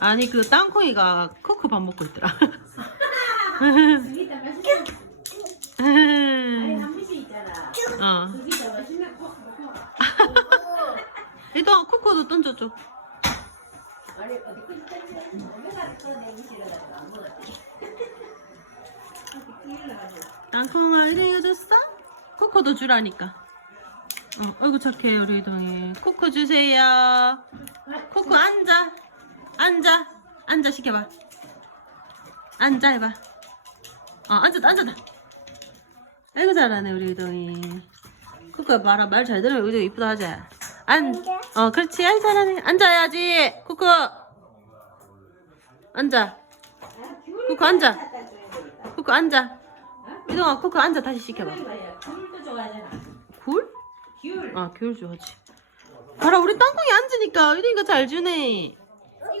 아니 그 땅콩이가 코크 밥 먹고 있더라. 있잖아. 어. 일단 코코도 던져줘. 땅콩아 이래 줬어? 코코도 주라니까. 어, 아이고 착해 우리 이동이. 코코 주세요. 코코 앉아. 앉아. 앉아 시켜봐. 앉아 해봐. 어 앉았다 앉았다. 아이고 잘하네 우리 이동이. 코코 봐라 말 잘 들으면 우리 이쁘다 하지. 안. 어 그렇지. 아이 잘하네. 앉아야지. 코코. 앉아. 코코 앉아. 코코 앉아. 이동아 코코 앉아 다시 시켜봐. 귤도 좋아하잖아. 굴? 귤. 아 귤 좋아하지. 봐라 우리 땅콩이 앉으니까 이러니까 잘 주네.